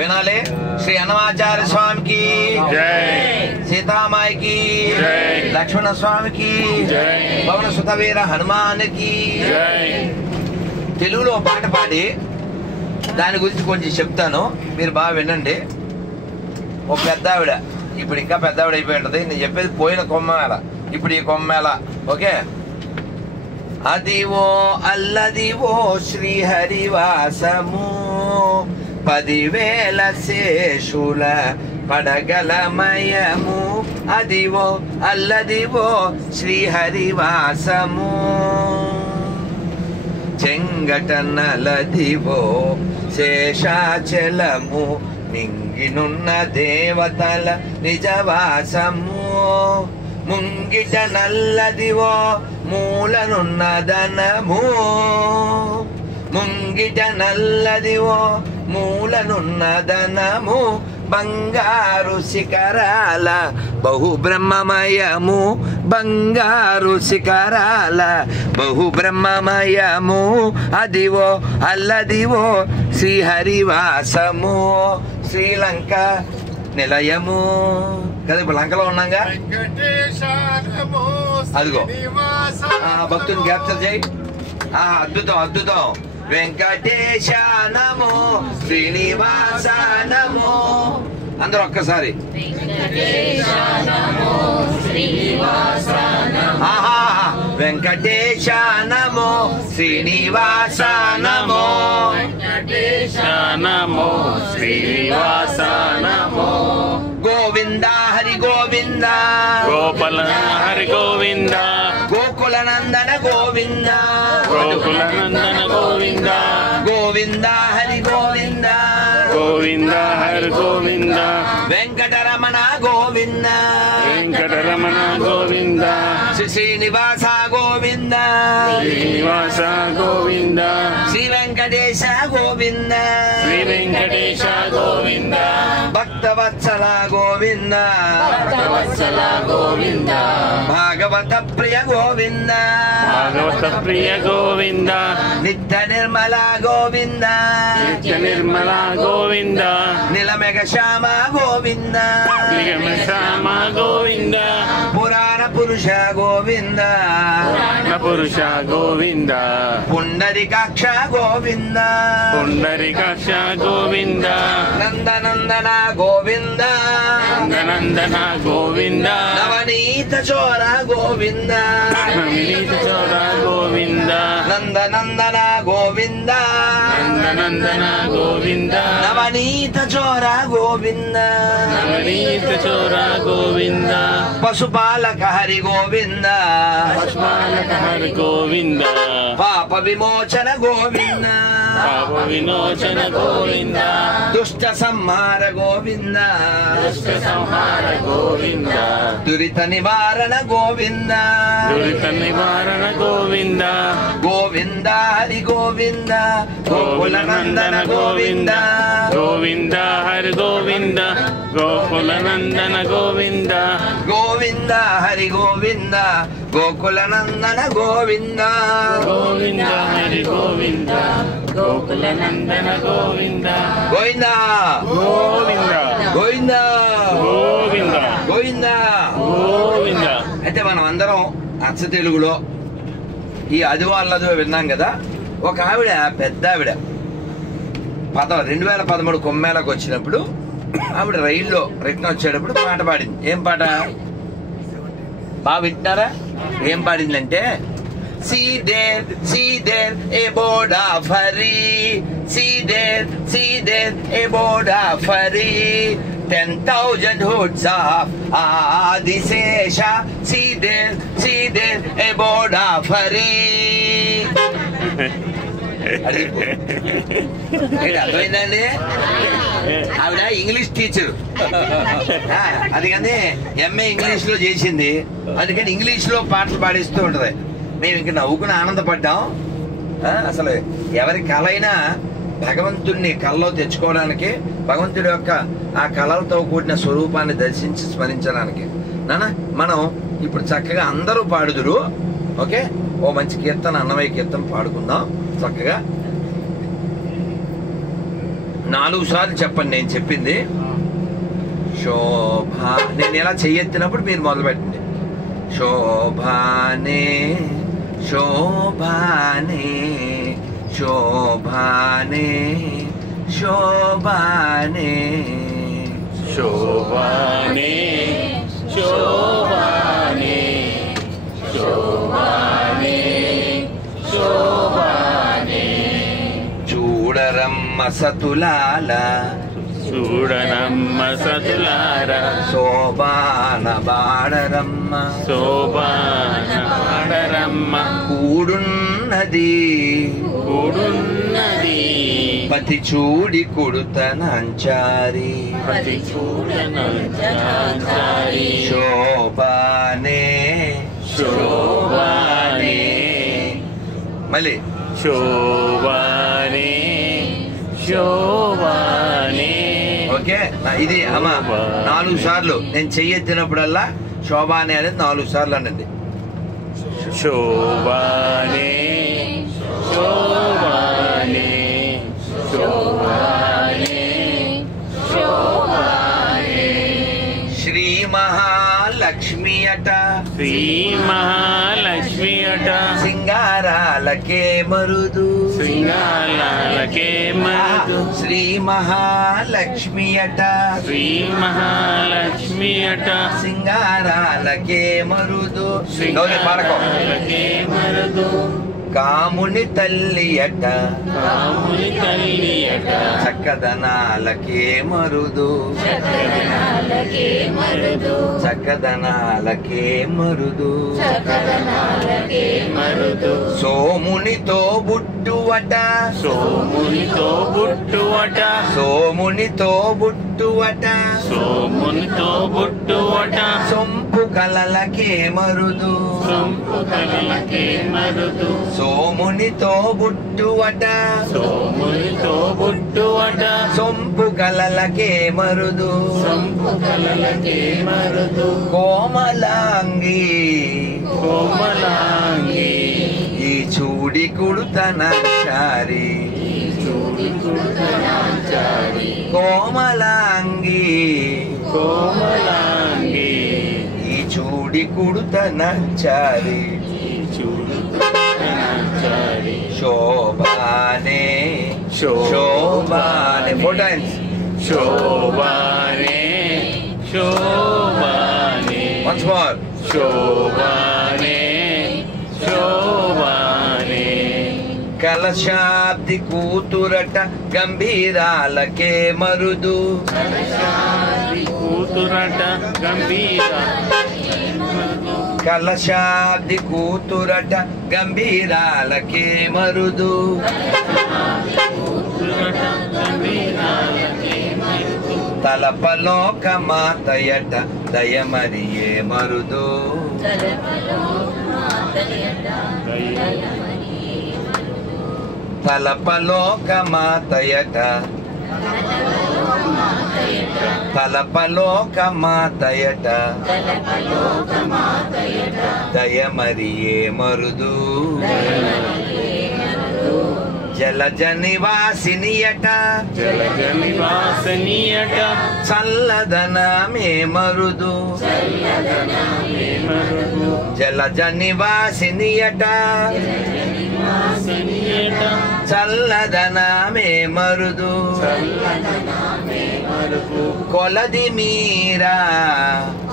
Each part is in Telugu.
వినాలి. శ్రీ అన్నమాచార్య స్వామికి సీతామాయికి, లక్ష్మణ స్వామికి, పవన సుతవీర హనుమానికి. తెలుగులో పాట పాడి దాని గురించి కొంచెం చెప్తాను, మీరు బాగా వినండి. ఓ పెద్ద ఆవిడ, ఇప్పుడు ఇంకా పెద్ద ఆవిడ అయిపోయి ఉంటుంది. నేను చెప్పేది పోయిన కొమ్మేళ, ఇప్పుడు ఈ కొమ్మేళ. ఓకే. అదివో అల్లదివో శ్రీహరివాసము, 10,000 శేషుల పడగలమయము. అదివో అల్లదివో శ్రీహరివాసము, చెంగటనలదివో శేషాచలము, నింగినున్న దేవతల నిజవాసము. ముంగిట నల్లదివో మూలనున్న ధనము, ముంగిట నల్లదివో మూలనున్న ధనము. బంగారు శిఖరాల బహుబ్రహ్మమయము, బంగారు శిఖరాల బహుబ్రహ్మమయము. అదివో అల్లదివో శ్రీహరివాసము, శ్రీలంక నిలయము కదా. ఇప్పుడు లంకలో ఉన్నాగా. అదిగో భక్తుని క్యాప్చర్ చేయి. అద్భుతం అద్భుతం. వెంకటేశ నమో, శ్రీనివాస నమో. అందరూ ఒక్కసారి ఆహా. వెంకటేశ నమో, శ్రీనివాస నమో, నమో శ్రీనివాస నమో. గోవింద హరి గోవింద, గోపాల హరి గోవింద, గోకుల నందన గోవింద, గోకుల నందన గోవింద. గోవింద హరి గోవింద, గోవింద హరి గోవింద. వెంకటరమణ గోవింద, వెంకటరమణ గోవింద. శ్రీనివాస గోవింద, శ్రీనివాస గోవింద. శ్రీ వెంకటేశ గోవింద, శ్రీ వెంకటేశ గోవింద. భక్తవత్సల గోవింద, భక్తవత్సల గోవింద. భాగవత ప్రియ గోవింద, భాగవత ప్రియ గోవింద. నిత్య నిర్మల గోవింద, నిత్య నిర్మల గోవింద. నిలమెగ శ్యామ గోవింద, నిగమ శ్యామ గోవింద. పురాణ పురుష గోవింద, పురాణ పురుష గోవింద. పుండరీకాక్ష గోవింద, పుండరీకాక్ష గోవింద. నందనందన గోవింద, నందనందన గోవింద. నవనీత చోర గోవింద, నవనీత చోర గోవింద. నందనందన గోవింద, నందనందన గోవింద. నవనీత చోర గోవింద, నవనీత చోర గోవింద. పశుపాలక హరి గోవింద, పశుపాలక హరి గోవింద. పాప విమోచన గోవింద, పాప విమోచన గోవింద. దుష్ట సంహార గోవింద, దుష్ట సంహార గోవింద. దురిత నివారణ గోవింద, దురిత నివారణ గోవింద. గోవింద హరి గోవింద, గోకుల నందన గోవింద, గోవింద హరి గోవింద. గోకుల నందన గోవింద. గోవింద హరి గోవింద, గోకుల నందన గోవింద. గోవింద హరి గోవింద. గోకుల నందన గోవింద. గోవింద గోవింద గోవింద గోవింద గోవింద. గోవింద. అయితే మనం అందరం అచ్చ తెలుగులో ఈ అదివాళ్ళదో విన్నాం కదా. ఒక ఆవిడ, పెద్ద ఆవిడ 2013 కొమ్మేళకు వచ్చినప్పుడు ఆవిడ రైల్లో రిటర్న్ వచ్చేటప్పుడు పాట పాడింది. ఏం పాట బాగా వింటారా? ఏం పాడిందంటే, See there, a board of hurry. See there, a board of hurry. 10,000 hoods of Adisesha. See there, a board of hurry. అర్థమైందండి? ఆవిడ ఇంగ్లీష్ టీచర్, అది కానీ ఎంఏ ఇంగ్లీష్ లో చేసింది. అందుకని ఇంగ్లీష్ లో పాటలు పాడిస్తూ ఉంటది. మేము ఇంక నవ్వుకుని ఆనందపడ్డాం. అసలు ఎవరి కళ అయినా భగవంతుడిని కళలో తెచ్చుకోవడానికి, భగవంతుడి యొక్క ఆ కళలతో కూడిన స్వరూపాన్ని దర్శించి స్మరించడానికి. నాన్న మనం ఇప్పుడు చక్కగా అందరూ పాడుదురు. ఓకే, ఓ మంచి కీర్తన, అన్నమయ్య కీర్తన పాడుకుందాం చక్కగా. 4 సార్లు చెప్పండి నేను చెప్పింది. శోభా, నేను ఎలా చెయ్యెత్తినప్పుడు మీరు మొదలు పెట్టండి. శోభానే శోభానే శోభానే శోభానే శోభానే శోభానే శోభానే శోభానే చూడరమ్మ సతులాల చూడనమ్మ సతులార శోభాన బాడరమ్మ శోభాన పాడరమ్మ కూడున్నది కూడున్నది పతి చూడి కొడుతనంచారి పతి చూడనంచారి శోభానే శోభానే మళ్ళీ శోభానే శోభానే. ఓకే, ఇది అమ్మ 4 సార్లు నేను చెయ్యెత్తినప్పుడల్లా శోభానే అనేది 4 సార్లు అనండి. శోభానే శోభానే శోభానే శోభానే. శ్రీ మహాలక్ష్మి అట శ్రీ మహాలక్ష్మి అట సింగారాలకే మరుదు సింగాలకే మరుదు. శ్రీ మహాలక్ష్మి అట శ్రీ మహాలక్ష్మి అట సింగారాలకే మరుదు. గౌరీ పాడకం. సింగాలకే మరుదు. కాముని తల్లి అట కాముని తల్లి అట చక్కదనాలకే మరుదు చక్కదనాలకే మరుదు. చక్కదనాలకే మరుదు. చక్కదనాలకే మరుదు. సోమునితో బుట్టువట సోమునితో బుట్టువట సోమునితో బుట్టువట సోమునితో బుట్టువట సొంపు కలలకే మరుదు సొంపు కలలకే మరుదు. సోమునితో బుట్టువట సోమునితో బుట్టువట సొంపు కలలకే మరుదు సొంపు కలలకే మరుదు. కోమలాంగి కోమలాంగి ఈ చూడి కుడుతనంచారి చూడి కుడుతనాచారి. కోమలాంగి కోమలాంగి ఈ చూడి కుడుతనంచారి చూడి కుడుతనాచారి. శోభానే శోభానే 4 times. శోభానే శోభానే Once more. శోభానే శోభానే. కలశాబ్ది కూతురట గంభీరాలకే మరుదు కూతురట గంభీర కలశాబ్ది కూతురట గంభీరాలకే మరుదు కూతురట గంభీరాలకే మరుదు. తలపలోక మాతయట దయమరియే మరుదు తలపలోక మాతయట తలపలోక మాతయట దయమరియే మరుదు జలజ నివాసినియట జలజ నివాసనియట చల్లదనమే మరుదు చల్లదనమే మరుదు. జలజ నివాసినియట నివాసనియట చల్లదనమే మరుదు చల్లదనమే మరుదు. కొలది మీరా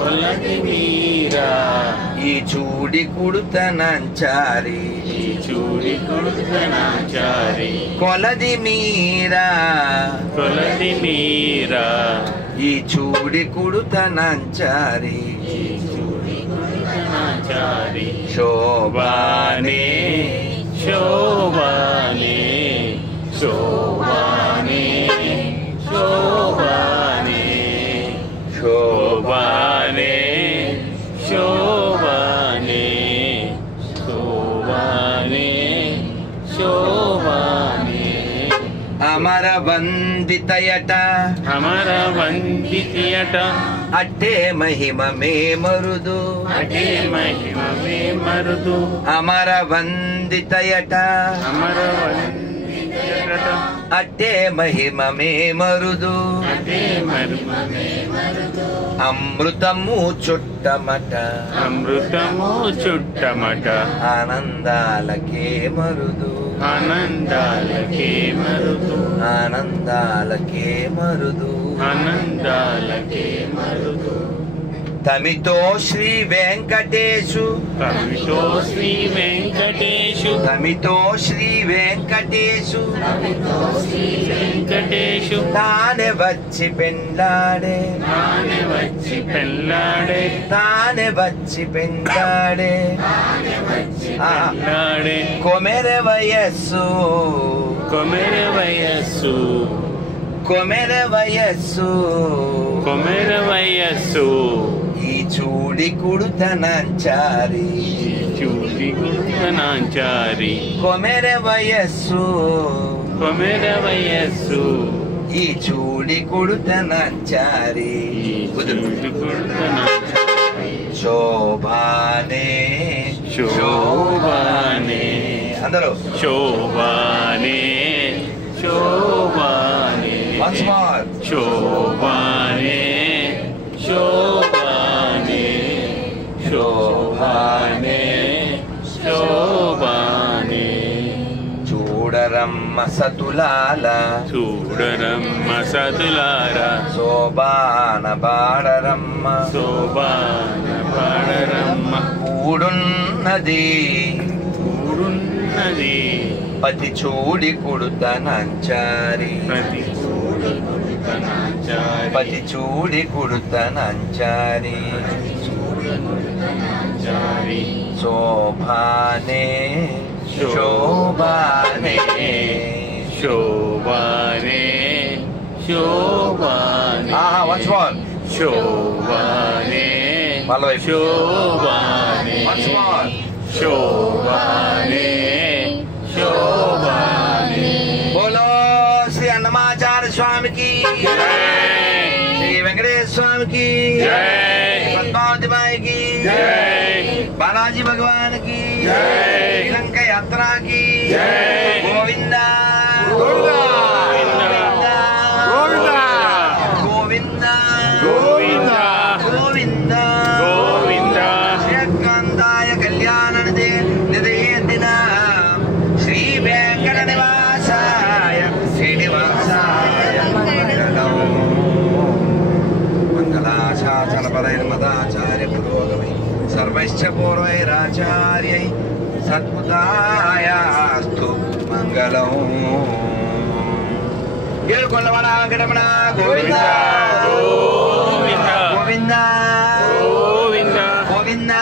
కొలది మీరా ఈ చూడి కుడుతనంచారి ఈ చూడి కుడుతనాచారి. కొలది మీరా కొలది మీరా ఈ చూడి కుడుతనంచారి ఈ చూడి కుడుతనాచారి. శోభానే శోభానే శోభానే శోభానే శోభానే శోభానే శోభానే శోభానే. అమర వందితయట అమర వందితియట అట్టే మహిమమే మరుదు అటే మహిమమే మరుదు. అమర వందితయట అమర వందితియట అట్టే మహిమమే మరుదు అదే మర్మమే మరుదు అమృతము చుట్టమట అమృతము చుట్టమట ఆనందాలకే మరుదు ఆనందాలకే మరుదు ఆనందాలకే మరుదు ఆనందాలకే మరుదు తమితో శ్రీ వెంకటేశు తమితో శ్రీ వెంకటేశు తమితో శ్రీ వెంకటేశు వెంకటేశు తానే వచ్చి పెండ్లాడే తానే వచ్చి పెళ్ళాడే తానే వచ్చి పెండ్లాడే పెళ్ళాడే కొమెరె వయస్సు కొమెర వయస్సు కొమెరె వయస్సు కొమెర వయస్సు ఈ చూడి కుడుతనంచారి చూడి గుర్తనాచారి కొమెరె వయస్సు కొమెర వయస్సు ఈ చూడి కుడుతనంచారి చూడి గుర్తనాచారి శోభానే శోభానే అందరూ శోభానే శోభానే Once more. శోభానే శోభానే శోభానే శోభానే చూడరమ్మ సతులాల చూడరమ్మ సతులారా శోభాన బాడరమ్మ శోభాన పడరమ్మ కూడున్నది కూడున్నది పతి చూడి కుడుతనంచారి ప్రతి చూడనాచారి పతి చూడి కుడుతనంచారి చారి శోభానే శోభానే శోభానే శోభానే once more. శోభానే మళ్ళీ వైపు. శోభానే Once more. శోభానే శోభానే బోలో శ్రీ అన్నమాచార్య స్వామికి శ్రీ వెంకటేశ్వర స్వామికి జై పద్మావతి బాయికి జై బాలాజీ భగవాన్ కి జై శ్రీలంక యాత్రకి జై గోవింద గోవింద గోవింద గోవింద గోవింద గోవింద శ్రీకాంతాయ కళ్యాణ నిదయదిన శ్రీ వెంకట నివాసాయ శ్రీనివాసాయ మంగళాశాసన పదైన మదాచార్య పురోగమై సర్వైశ్చ పూర్వైరాచార్యై సత్పుతాయాస్తు మంగళం ఏడుకొండమణ వెంకటరమణ గోవింద గోవింద గోవింద గోవింద గోవింద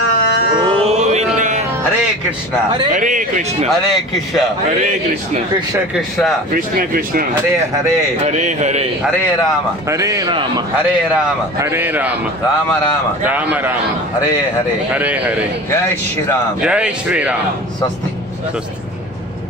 గోవింద హరే కృష్ణ హరే కృష్ణ హరే కృష్ణ హరే కృష్ణ కృష్ణ కృష్ణ కృష్ణ కృష్ణ హరే హరే హరే హరే హరే రామ హరే రామ హరే రామ హరే రామ రామ రామ రామ రామ హరే హరే హరే హరే జై శ్రీరామ్ జై శ్రీరామ్ స్వస్తి స్వస్తి